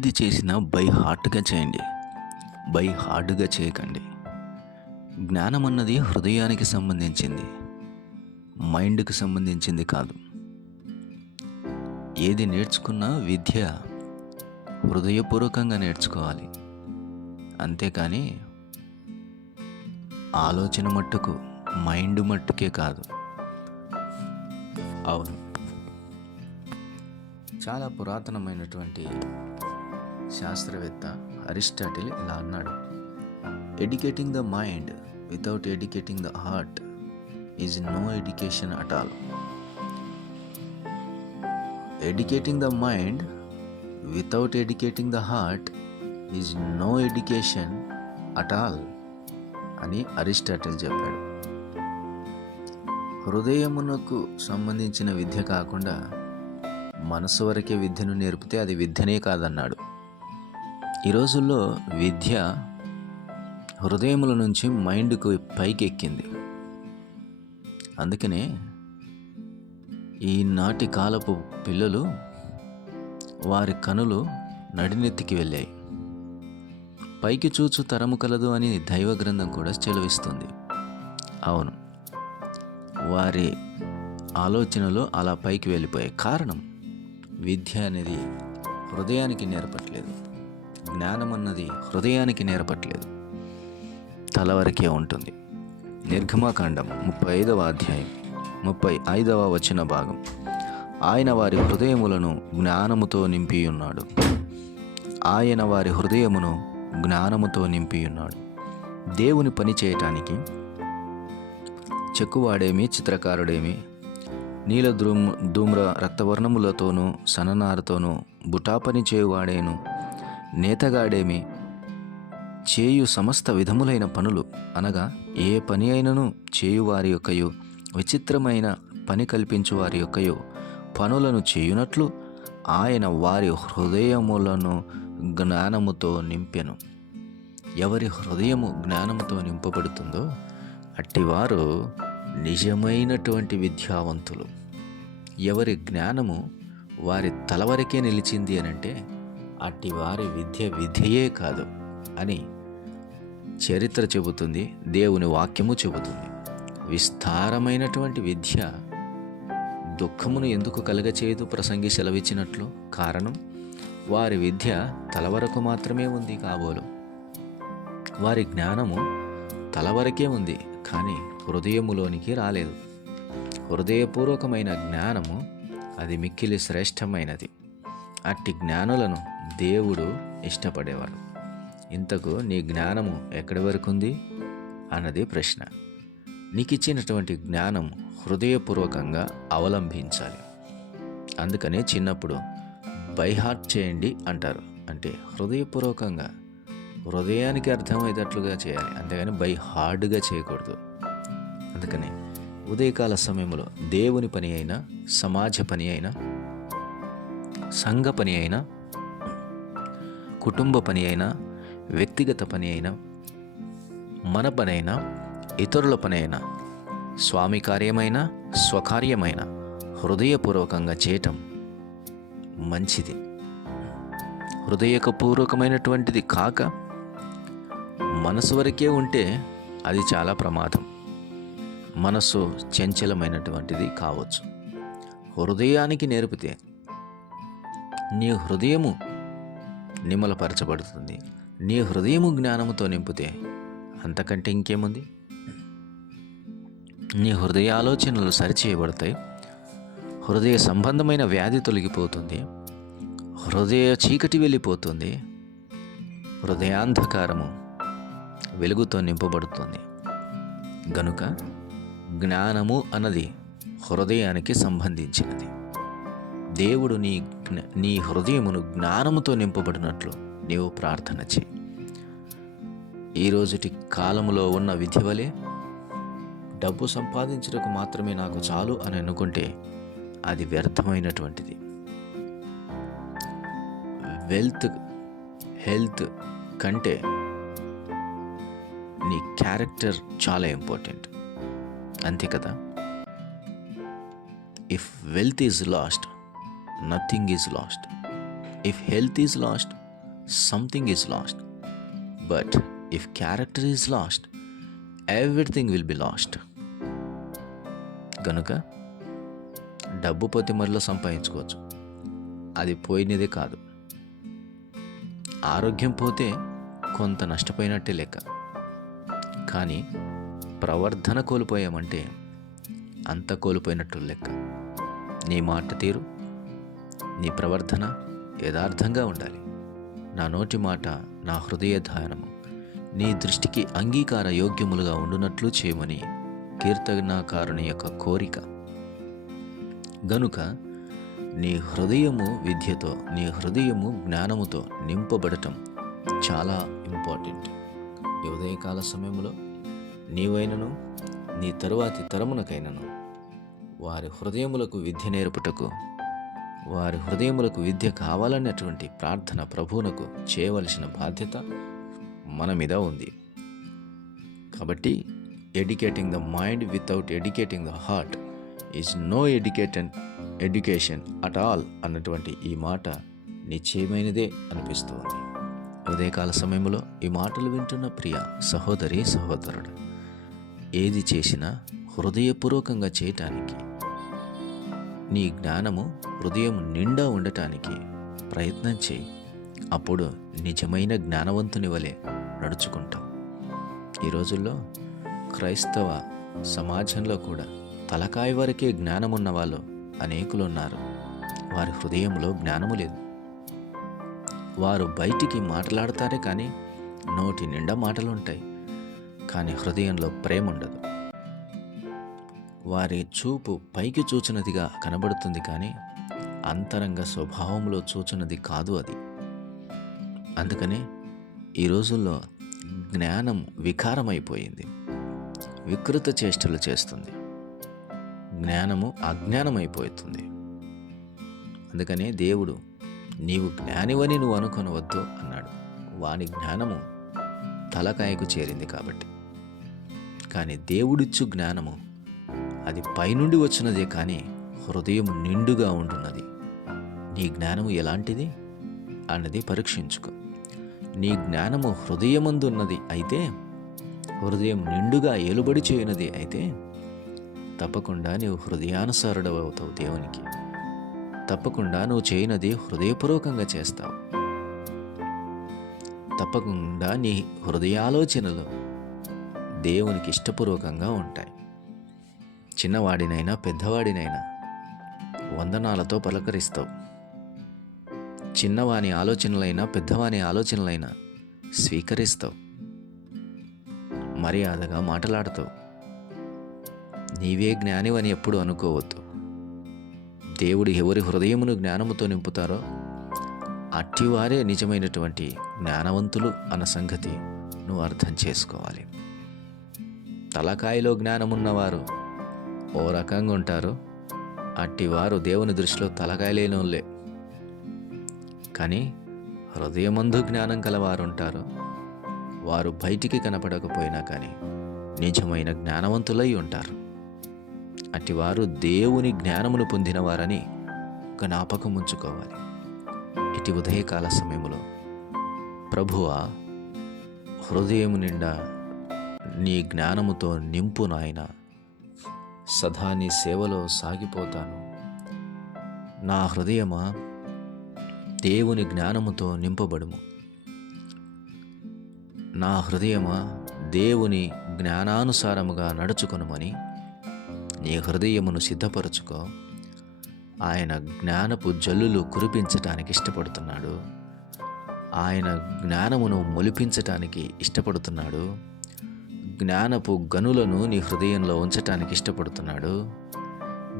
ఏది చేసినా బై హార్ట్గా చేయండి, బై హార్డ్గా చేయకండి. జ్ఞానం అన్నది హృదయానికి సంబంధించింది, మైండ్కి సంబంధించింది కాదు. ఏది నేర్చుకున్నా విద్య హృదయపూర్వకంగా నేర్చుకోవాలి, అంతేకాని ఆలోచన మట్టుకు మైండ్ మట్టుకే కాదు. అవును, చాలా పురాతనమైనటువంటి శాస్త్రవేత్త అరిస్టాటిల్ ఇలా అన్నాడు: educating the mind without educating the heart is no education at all. Educating the mind without educating the heart is no education at all అని అరిస్టాటిల్ చెప్పాడు. హృదయమునకు సంబంధించిన విద్య కాకుండా మనసు వరకే విద్యను నేర్పితే అది విద్యనే కాదన్నాడు. ఈ రోజుల్లో విద్య హృదయముల నుంచి మైండ్కు పైకి ఎక్కింది. అందుకనే ఈనాటి కాలపు పిల్లలు వారి కనులు నడినెత్తికి వెళ్ళాయి. పైకి చూచు తరము కలదు అని దైవ గ్రంథం కూడా చెలవిస్తుంది. అవును, వారి ఆలోచనలు అలా పైకి వెళ్ళిపోయాయి. కారణం, విద్య అనేది హృదయానికి నేర్పట్లేదు, జ్ఞానం అన్నది హృదయానికి నేర్పట్లేదు, తల వరకే ఉంటుంది. నిర్గమకాండం 35వ అధ్యాయం 35వ వచన భాగం: ఆయన వారి హృదయములను జ్ఞానముతో నింపి ఉన్నాడు. ఆయన వారి హృదయమును జ్ఞానముతో నింపి ఉన్నాడు. దేవుని పని చేయటానికి చెక్కువాడేమి, చిత్రకారుడేమి, నీల ధూమ్ర రక్తవర్ణములతోనూ సన్ననారతోనూ బుటాపని చేయువాడేను, నేతగాడేమి, చేయు సమస్త విధములైన పనులు అనగా ఏ పని అయినను చేయువారి యొక్కయు విచిత్రమైన పని కల్పించు వారి యొక్కయు పనులను చేయునట్లు ఆయన వారి హృదయములను జ్ఞానముతో నింపెను. ఎవరి హృదయము జ్ఞానముతో నింపబడుతుందో అట్టివారు నిజమైనటువంటి విద్యావంతులు. ఎవరి జ్ఞానము వారి తల వరకే నిలిచింది అనంటే అట్టి వారి విద్యయే కాదు అని చరిత్ర చెబుతుంది, దేవుని వాక్యము చెబుతుంది. విస్తారమైనటువంటి విద్య దుఃఖమును ఎందుకు కలగచేయదు ప్రసంగి సెలవిచ్చినట్లు? కారణం, వారి విద్య తల వరకు మాత్రమే ఉంది కాబోలు. వారి జ్ఞానము తల వరకే ఉంది, కానీ హృదయములోనికి రాలేదు. హృదయపూర్వకమైన జ్ఞానము అది మిక్కిలి శ్రేష్టమైనది. అట్టి జ్ఞానులను దేవుడు ఇష్టపడేవాడు. ఇంతకు నీ జ్ఞానము ఎక్కడి వరకు ఉంది అన్నది ప్రశ్న. నీకు ఇచ్చినటువంటి జ్ఞానం హృదయపూర్వకంగా అవలంబించాలి. అందుకనే చిన్నప్పుడు బై హార్ట్ చేయండి అంటారు. అంటే హృదయపూర్వకంగా, హృదయానికి అర్థమయ్యేటట్లుగా చేయాలి, అంతేగాని బై హార్డ్గా చేయకూడదు. అందుకని ఉదయకాల సమయంలో దేవుని పని అయినా, సమాజ పని అయినా, సంఘ పని అయినా, కుటుంబ పని అయినా, వ్యక్తిగత పని అయినా, మన పని అయినా, ఇతరుల పని అయినా, స్వామి కార్యమైనా, స్వకార్యమైనా హృదయపూర్వకంగా చేయటం మంచిది. హృదయపూర్వకమైనటువంటిది కాక మనసు వరకే ఉంటే అది చాలా ప్రమాదం. మనసు చంచలమైనటువంటిది కావచ్చు. హృదయానికి నేర్పితే నీ హృదయము నిమ్మలపరచబడుతుంది. నీ హృదయము జ్ఞానముతో నింపితే అంతకంటే ఇంకేముంది? నీ హృదయ ఆలోచనలు సరిచేయబడతాయి. హృదయ సంబంధమైన వ్యాధి తొలగిపోతుంది. హృదయ చీకటి వెళ్ళిపోతుంది. హృదయాంధకారము వెలుగుతో నింపబడుతుంది. గనుక జ్ఞానము అన్నది హృదయానికి సంబంధించినది. దేవుడు నీ హృదయమును జ్ఞానముతో నింపబడినట్లు నీవు ప్రార్థన చేయి. ఈ రోజుటి కాలములో ఉన్న విధి వలె డబ్బు సంపాదించుటకు మాత్రమే నాకు చాలు అని అనుకుంటే అది వ్యర్థమైనటువంటిది. వెల్త్, హెల్త్ కంటే నీ క్యారెక్టర్ చాలా ఇంపార్టెంట్, అంతే కదా? If wealth is lost, nothing is lost. If health is lost, something is lost. But if character is lost, everything will be last. గనుక డబ్బు పొత్తిమరిలో సంపాదించుకోవచ్చు, అది పోయినదే కాదు. ఆరోగ్యం పోతే కొంత నష్టపోయినట్టే లెక్క. కానీ ప్రవర్ధన కోల్పోయామంటే అంత కోల్పోయినట్టు లెక్క. నీ మాట తీరు, నీ ప్రవర్ధన యథార్థంగా ఉండాలి. నా నోటి మాట, నా హృదయ ధ్యానము నీ దృష్టికి అంగీకార యోగ్యములుగా ఉండునట్లు చేయమని కీర్తనాకారుని యొక్క కోరిక. గనుక నీ హృదయము విద్యతో, నీ హృదయము జ్ఞానముతో నింపబడటం చాలా ఇంపార్టెంట్. ఈ ఉదయకాల సమయంలో నీవైనను నీ తరువాతి తరమునకైనను వారి హృదయములకు విద్య నేర్పుటకు, వారి హృదయములకు విద్య కావాలన్నటువంటి ప్రార్థన ప్రభువునకు చేయవలసిన బాధ్యత మన మీద ఉంది. కాబట్టి educating the mind without educating the heart is no education at all అన్నటువంటి ఈ మాట నిశ్చయమైనదే అనిపిస్తుంది. ఉదయకాల సమయంలో ఈ మాటలు వింటున్న ప్రియ సహోదరి, సహోదరుడు, ఏది చేసినా హృదయపూర్వకంగా చేయటానికి, నీ జ్ఞానము హృదయం నిండా ఉండటానికి ప్రయత్నం చేయి. అప్పుడు నిజమైన జ్ఞానవంతుని వలె నడుచుకుంటాం. ఈ రోజుల్లో క్రైస్తవ సమాజంలో కూడా తలకాయ వరకే జ్ఞానమున్న వాళ్ళు అనేకులు ఉన్నారు. వారి హృదయంలో జ్ఞానము లేదు. వారు బయటికి మాట్లాడతారే కానీ నోటి నిండా మాటలు ఉంటాయి, కానీ హృదయంలో ప్రేమ ఉండదు. వారి చూపు పైకి చూచినదిగా కనబడుతుంది కానీ అంతరంగ స్వభావంలో చూచినది కాదు అది. అందుకనే ఈ రోజుల్లో జ్ఞానం వికారమైపోయింది, వికృత చేష్టలు చేస్తుంది, జ్ఞానము అజ్ఞానమైపోతుంది. అందుకనే దేవుడు నీవు జ్ఞానివని నువ్వు అనుకొనవద్దు అన్నాడు. వాని జ్ఞానము తలకాయకు చేరింది కాబట్టి. కానీ దేవుడిచ్చు జ్ఞానము అది పైనుండి వచ్చినదే కానీ హృదయం నిండుగా ఉంటున్నది. నీ జ్ఞానము ఎలాంటిది అన్నది పరీక్షించుకో. నీ జ్ఞానము హృదయమందున్నది అయితే, హృదయం నిండుగా ఏలుబడి చేయనది అయితే తప్పకుండా నీవు హృదయానుసారుడవుతావు దేవునికి. తప్పకుండా నువ్వు చేయనది హృదయపూర్వకంగా చేస్తావు. తప్పకుండా నీ హృదయాలోచనలు దేవునికి ఇష్టపూర్వకంగా ఉంటాయి. చిన్నవాడినైనా పెద్దవాడినైనా వందనాలతో పలకరిస్తావు. చిన్నవాని ఆలోచనలైనా పెద్దవాని ఆలోచనలైనా స్వీకరిస్తావు. మర్యాదగా మాట్లాడతావు. నీవే జ్ఞానివని ఎప్పుడు అనుకోవద్దు. దేవుడు ఎవరి హృదయమును జ్ఞానముతో నింపుతారో అట్టివారే నిజమైనటువంటి జ్ఞానవంతులు అన్న సంగతి నువ్వు అర్థం చేసుకోవాలి. తలకాయలో జ్ఞానమున్నవారు ఓ రకంగా ఉంటారు, అట్టివారు దేవుని దృష్టిలో తలకాయ లేనోళ్ళే. కానీ హృదయమందు జ్ఞానం కలవారు ఉంటారు, వారు బయటికి కనపడకపోయినా కానీ నిజమైన జ్ఞానవంతులై ఉంటారు. అట్టివారు దేవుని జ్ఞానమును పొందినవారని జ్ఞాపకం ఉంచుకోవాలి. ఇటు ఉదయకాల సమయంలో ప్రభువా, హృదయము నిండా నీ జ్ఞానముతో నింపు నాయన. సదా నీ సేవలో సాగిపోతాను. నా హృదయమా, దేవుని జ్ఞానముతో నింపబడుము. నా హృదయమా, దేవుని జ్ఞానానుసారముగా నడుచుకొనుమని నీ హృదయమును సిద్ధపరచుకో. ఆయన జ్ఞానపు జల్లులు కురిపించటానికి ఇష్టపడుతున్నాడు. ఆయన జ్ఞానమును మొలిపించటానికి ఇష్టపడుతున్నాడు. జ్ఞానపు గనులను నీ హృదయంలో ఉంచటానికి ఇష్టపడుతున్నాడు.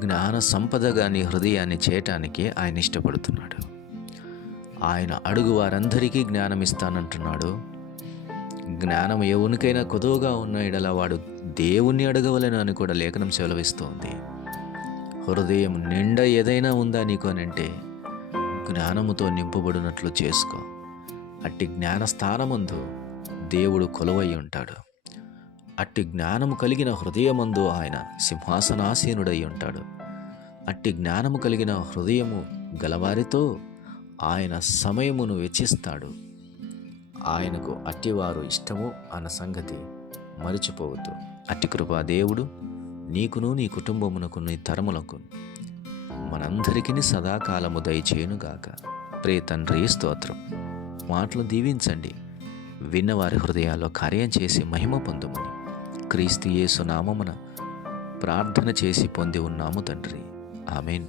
జ్ఞాన సంపదగా నీ హృదయాన్ని చేయటానికి ఆయన ఇష్టపడుతున్నాడు. ఆయన అడుగు వారందరికీ జ్ఞానం ఇస్తానంటున్నాడు. జ్ఞానం ఎవరికైనా కొదువుగా ఉన్న ఎడల వాడు దేవుణ్ణి అడగవలను అని కూడా లేఖనం సెలవిస్తోంది. హృదయం నిండా ఏదైనా ఉందా నీకు అని అంటే జ్ఞానముతో నింపబడినట్లు చేసుకో. అట్టి జ్ఞానస్థానమందు దేవుడు కొలువై ఉంటాడు. అట్టి జ్ఞానము కలిగిన హృదయమందు ఆయన సింహాసనాసీనుడై ఉంటాడు. అట్టి జ్ఞానము కలిగిన హృదయము గలవారితో ఆయన సమయమును వెచ్చిస్తాడు. ఆయనకు అట్టివారు ఇష్టము అన్న సంగతి మరిచిపోవద్దు. అట్టి కృపా దేవుడు నీకును నీ కుటుంబమునకు నీ తరములకు మనందరికీ సదాకాలము దయచేయునుగాక. ప్రియ తండ్రి, స్తోత్రం. మాటలు దీవించండి, విన్నవారి హృదయాల్లో కార్యం చేసి మహిమ పొందమని క్రీస్తు యేసు నామమున ప్రార్థన చేసి పొంది ఉన్నాము తండ్రి. ఆమేన్.